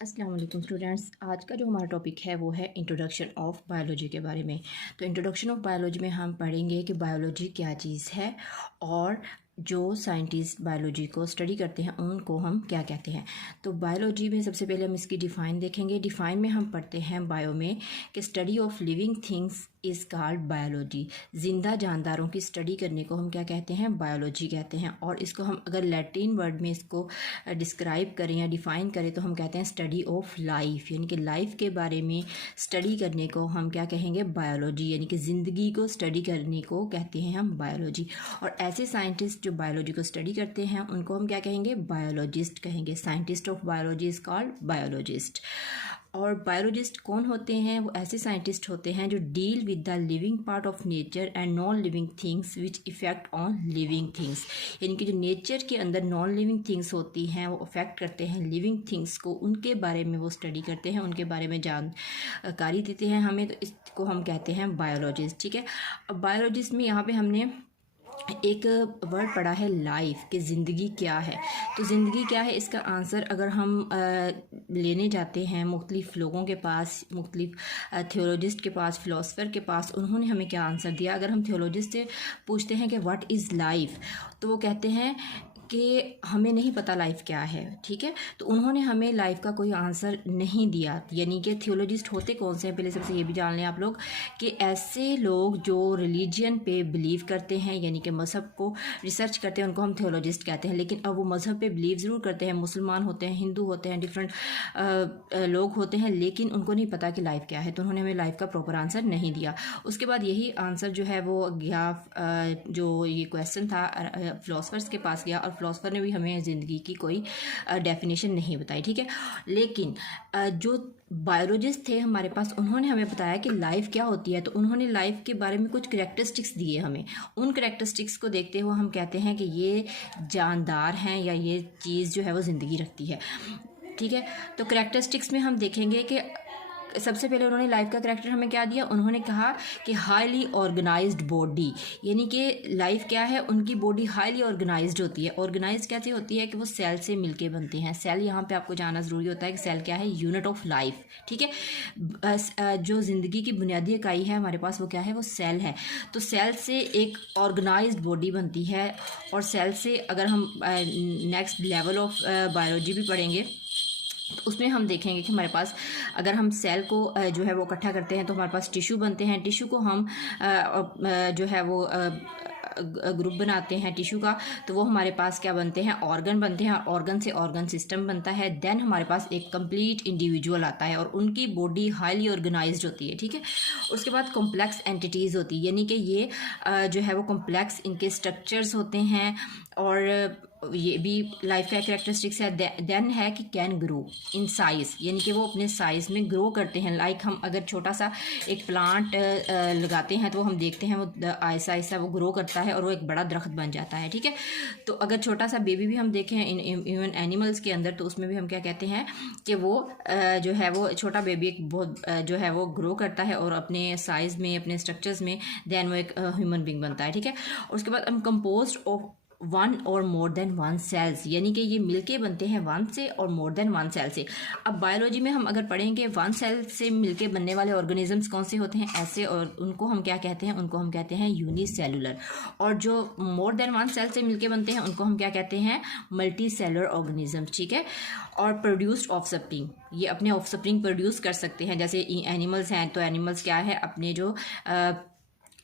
अस्सलाम वालेकुम स्टूडेंट्स। आज का जो हमारा टॉपिक है वो है इंट्रोडक्शन ऑफ बायोलॉजी के बारे में। तो इंट्रोडक्शन ऑफ बायोलॉजी में हम पढ़ेंगे कि बायोलॉजी क्या चीज़ है और जो साइंटिस्ट बायोलॉजी को स्टडी करते हैं उनको हम क्या कहते हैं। तो बायोलॉजी में सबसे पहले हम इसकी डिफ़ाइन देखेंगे। डिफ़ाइन में हम पढ़ते हैं बायो में कि study of living things is called biology. ज़िंदा जानदारों की स्टडी करने को हम क्या कहते हैं, बायोलॉजी कहते हैं। और इसको हम अगर लैटिन वर्ड में इसको डिस्क्राइब करें या डिफ़ाइन करें तो हम कहते हैं स्टडी ऑफ लाइफ, यानी कि लाइफ के बारे में स्टडी करने को हम क्या कहेंगे, बायोलॉजी, यानी कि ज़िंदगी को स्टडी करने को कहते हैं हम बायोलॉजी। और ऐसे साइंटिस्ट जो बायोलॉजी को स्टडी करते हैं उनको हम क्या कहेंगे, बायोलॉजिस्ट कहेंगे। Scientist of biology is called biologist. और बायोलॉजिस्ट कौन होते हैं, वो ऐसे साइंटिस्ट होते हैं जो deal with the living part of nature and non living things which effect on living things. यानी कि जो नेचर के अंदर नॉन लिविंग थिंग्स होती हैं वो अफेक्ट करते हैं लिविंग थिंग्स को, उनके बारे में वो स्टडी करते हैं, उनके बारे में जानकारी देते हैं हमें। तो इसको हम कहते हैं बायोलॉजिस्ट। ठीक है, अब बायोलॉजिस्ट में यहाँ पे हमने एक वर्ड पढ़ा है लाइफ, कि ज़िंदगी क्या है। तो ज़िंदगी क्या है, इसका आंसर अगर हम लेने जाते हैं मुख्तलिफ़ लोगों के पास, मुख्तलिफ़ थियोलॉजिस्ट के पास, फ़िलासफ़र के पास, उन्होंने हमें क्या आंसर दिया। अगर हम थियोलॉजिस्ट से पूछते हैं कि व्हाट इज़ लाइफ, तो वो कहते हैं कि हमें नहीं पता लाइफ क्या है। ठीक है, तो उन्होंने हमें लाइफ का कोई आंसर नहीं दिया। यानी कि थियोलॉजिस्ट होते कौन से हैं, पहले सबसे ये भी जान लें आप लोग कि ऐसे लोग जो रिलीजन पे बिलीव करते हैं, यानी कि मज़हब को रिसर्च करते हैं, उनको हम थियोलॉजिस्ट कहते हैं। लेकिन अब वो मज़हब पे बिलीव ज़रूर करते हैं, मुसलमान होते हैं, हिंदू होते हैं, डिफरेंट लोग होते हैं, लेकिन उनको नहीं पता कि लाइफ क्या है। तो उन्होंने हमें लाइफ का प्रॉपर आंसर नहीं दिया। उसके बाद यही आंसर जो है वो गया, जो ये क्वेश्चन था फ़िलासफ़र्स के पास गया, और फ़िलासफ़र ने भी हमें ज़िंदगी की कोई डेफिनेशन नहीं बताई। ठीक है, लेकिन जो बायोलॉजिस्ट थे हमारे पास, उन्होंने हमें बताया कि लाइफ क्या होती है। तो उन्होंने लाइफ के बारे में कुछ करैक्टरिस्टिक्स दिए हमें। उन करैक्टरिस्टिक्स को देखते हुए हम कहते हैं कि ये जानदार हैं या ये चीज़ जो है वो ज़िंदगी रखती है। ठीक है, तो करैक्टरिस्टिक्स में हम देखेंगे कि सबसे पहले उन्होंने लाइफ का करैक्टर हमें क्या दिया। उन्होंने कहा कि हाईली ऑर्गेनाइज्ड बॉडी, यानी कि लाइफ क्या है, उनकी बॉडी हाईली ऑर्गेनाइज्ड होती है। ऑर्गेनाइज्ड कैसे होती है कि वो सेल से मिलके बनते हैं। सेल यहाँ पे आपको जानना ज़रूरी होता है कि सेल क्या है, यूनिट ऑफ लाइफ। ठीक है, जो ज़िंदगी की बुनियादी इकाई है हमारे पास वो क्या है, वो सेल है। तो सेल से एक ऑर्गेनाइज्ड बॉडी बनती है। और सेल से अगर हम नेक्स्ट लेवल ऑफ बायोलॉजी भी पढ़ेंगे तो उसमें हम देखेंगे कि हमारे पास अगर हम सेल को जो है वो इकट्ठा करते हैं तो हमारे पास टिश्यू बनते हैं। टिश्यू को हम जो है वो ग्रुप बनाते हैं टिश्यू का, तो वो हमारे पास क्या बनते हैं, ऑर्गन बनते हैं। ऑर्गन से ऑर्गन सिस्टम बनता है। देन हमारे पास एक कंप्लीट इंडिविजुअल आता है और उनकी बॉडी हाईली ऑर्गेनाइज्ड होती है। ठीक है, उसके बाद कॉम्प्लेक्स एंटिटीज़ होती है, यानी कि ये जो है वो कॉम्प्लेक्स इनके स्ट्रक्चर्स होते हैं। और ये भी लाइफ का कैरेक्टरिस्टिक्स है। देन है कि कैन ग्रो इन साइज़, यानी कि वो अपने साइज़ में ग्रो करते हैं। लाइक हम अगर छोटा सा एक प्लांट लगाते हैं तो हम देखते हैं वो आहिस्ता आहिस्ता वो ग्रो करता है और वो एक बड़ा दरख्त बन जाता है। ठीक है, तो अगर छोटा सा बेबी भी हम देखें इवन एनिमल्स के अंदर, तो उसमें भी हम क्या कहते हैं कि वो जो है वो छोटा बेबी एक बहुत जो है वो ग्रो करता है और अपने साइज़ में, अपने स्ट्रक्चर्स में, देन वो एक ह्यूमन बींग बनता है। ठीक है, उसके बाद हम कंपोज्ड ऑफ वन और मोर देन वन सेल्स, यानी कि ये मिलके बनते हैं वन से और मोर देन वन सेल से। अब बायोलॉजी में हम अगर पढ़ेंगे वन सेल से मिलके बनने वाले ऑर्गेनिजम्स कौन से होते हैं ऐसे, और उनको हम क्या कहते हैं, उनको हम कहते हैं यूनिसेलुलर। और जो मोर देन वन सेल से मिलके बनते हैं उनको हम क्या कहते हैं, मल्टी सेलुलर ऑर्गेनिजम्स। ठीक है, और प्रोड्यूस्ड ऑफस्प्रिंग, ये अपने ऑफस्प्रिंग प्रोड्यूस कर सकते हैं। जैसे एनिमल्स हैं तो एनिमल्स क्या है, अपने जो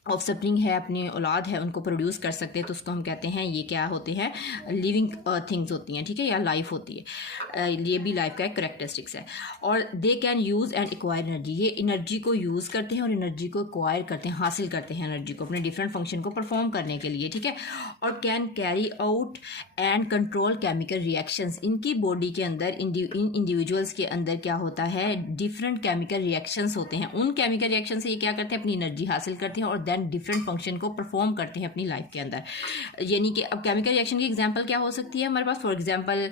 ऑफस्प्रिंग है, अपनी औलाद है, उनको प्रोड्यूस कर सकते हैं। तो उसको हम कहते हैं ये क्या होते हैं, लिविंग थिंग्स होती हैं। ठीक है, या लाइफ होती है। ये भी लाइफ का एक करेक्टरिस्टिक्स है। और they can use and acquire energy, ये एनर्जी को यूज़ करते हैं और एनर्जी को एक्वायर करते हैं, हासिल करते हैं एनर्जी को अपने डिफरेंट फंक्शन को परफॉर्म करने के लिए। ठीक है, और can carry out and control chemical reactions, इनकी बॉडी के अंदर इन इंडिविजुअल्स के अंदर क्या होता है, डिफरेंट केमिकल रिएक्शंस होते हैं। उन केमिकल रिएक्शन से ये क्या करते हैं, अपनी एनर्जी हासिल करते हैं और दैन डिफरेंट फंक्शन को परफॉर्म करते हैं अपनी लाइफ के अंदर। यानी कि अब केमिकल रिएक्शन की एग्जांपल क्या हो सकती है हमारे पास, for example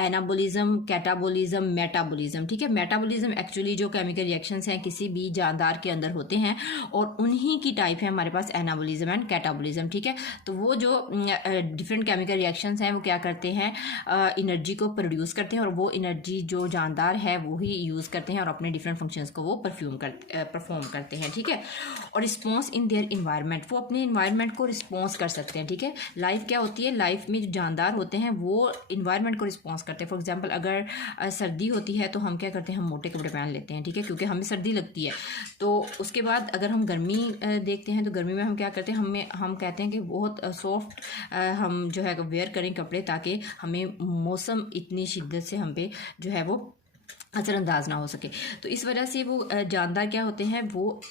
anabolism, catabolism, metabolism. ठीक है, मेटाबोलिज्म एक्चुअली जो केमिकल रिएक्शंस हैं किसी भी जानदार के अंदर होते हैं और उन्हीं की टाइप है हमारे पास एनाबोलिज्म एंड कैटाबोलिज्म। ठीक है, तो वो जो डिफरेंट केमिकल रिएक्शंस हैं वो क्या करते हैं, एनर्जी को प्रोड्यूस करते हैं और वो एनर्जी जो जानदार है वो ही यूज़ करते हैं और अपने डिफरेंट फंक्शंस को वो परफॉर्म करते हैं। ठीक है, और रिस्पॉन्स इन देयर इन्वायरमेंट, वो अपने इन्वायरमेंट को रिस्पॉन्स कर सकते हैं। ठीक है, लाइफ क्या होती है, लाइफ में जो जानदार होते हैं वो इन्वायरमेंट को रिस्पॉन्स करते हैं। फॉर एग्जांपल अगर सर्दी होती है तो हम क्या करते हैं, हम मोटे कपड़े पहन लेते हैं। ठीक है, क्योंकि हमें सर्दी लगती है। तो उसके बाद अगर हम गर्मी देखते हैं तो गर्मी में हम क्या करते हैं, हम कहते हैं कि बहुत सॉफ्ट हम जो है वेयर करें कपड़े, ताकि हमें मौसम इतनी शिद्दत से हम पे जो है वो असरअंदाज ना हो सके। तो इस वजह से वो जानदार क्या होते हैं, वो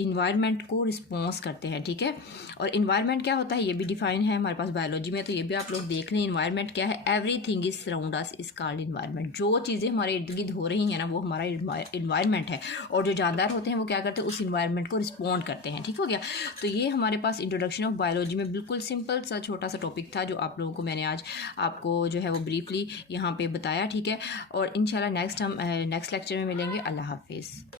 इन्वायरमेंट को रिस्पॉन्स करते हैं। ठीक है, और इन्वायरमेंट क्या होता है ये भी डिफाइन है हमारे पास बायोलॉजी में, तो ये भी आप लोग देख लें। इन्वायरमेंट क्या है, everything is surround us is called environment. जो चीज़ें हमारे इर्द गिर्द हो रही हैं ना वो हमारा इन्वायरमेंट है, और जो जानदार होते हैं वो क्या करते हैं, उस इन्वायरमेंट को रिस्पॉन्ड करते हैं। ठीक हो गया, तो ये हमारे पास इंट्रोडक्शन ऑफ बायोलॉजी में बिल्कुल सिंपल सा छोटा सा टॉपिक था जो आप लोगों को मैंने आज आपको जो है वो ब्रीफली यहाँ पे बताया। ठीक है, और इंशाल्लाह नेक्स्ट लेक्चर में मिलेंगे। अल्लाह हाफिज़।